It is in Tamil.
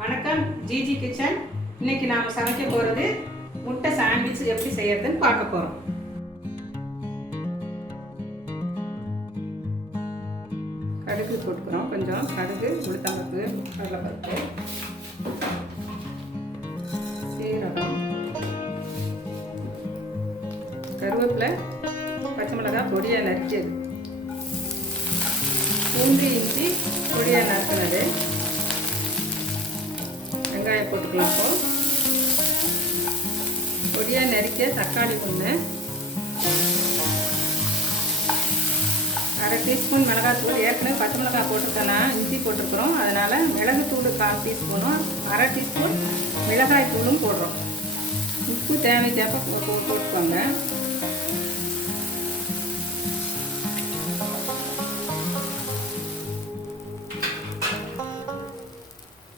வணக்கம், ஜிஜி கிச்சன். இன்னைக்கு நாம சமைக்க போறது முட்டை சாண்ட்விச் எப்படி செய்யறதுன்னு பார்க்க போறோம். கடுகு போட்டுக்கிறோம், கொஞ்சம் கடுகு, உளுத்தம்பருப்பு, கடலைப்பருப்பு, சீரகம், கருவேப்பிலை, பச்சை மிளகாய் பொடியாக நறுக்கியது, பூண்டு, இஞ்சி பொடியாக நறுக்கினது, வெங்காயம் போட்டுக்கலாம். இப்போ பொடியாக நறுக்கிய தக்காளி ஒன்று, அரை டீஸ்பூன் மிளகாத்தூள். ஏற்கனவே பச்சை மிளகாய் போட்டிருக்கேன்னா இஞ்சி போட்டிருக்கிறோம், அதனால் மிளகுத்தூள் 1/4 டீஸ்பூனும் அரை டீஸ்பூன் மிளகாய் தூளும் போடுறோம். உப்பு தேவைக்கேற்ப போட்டுக்கோங்க.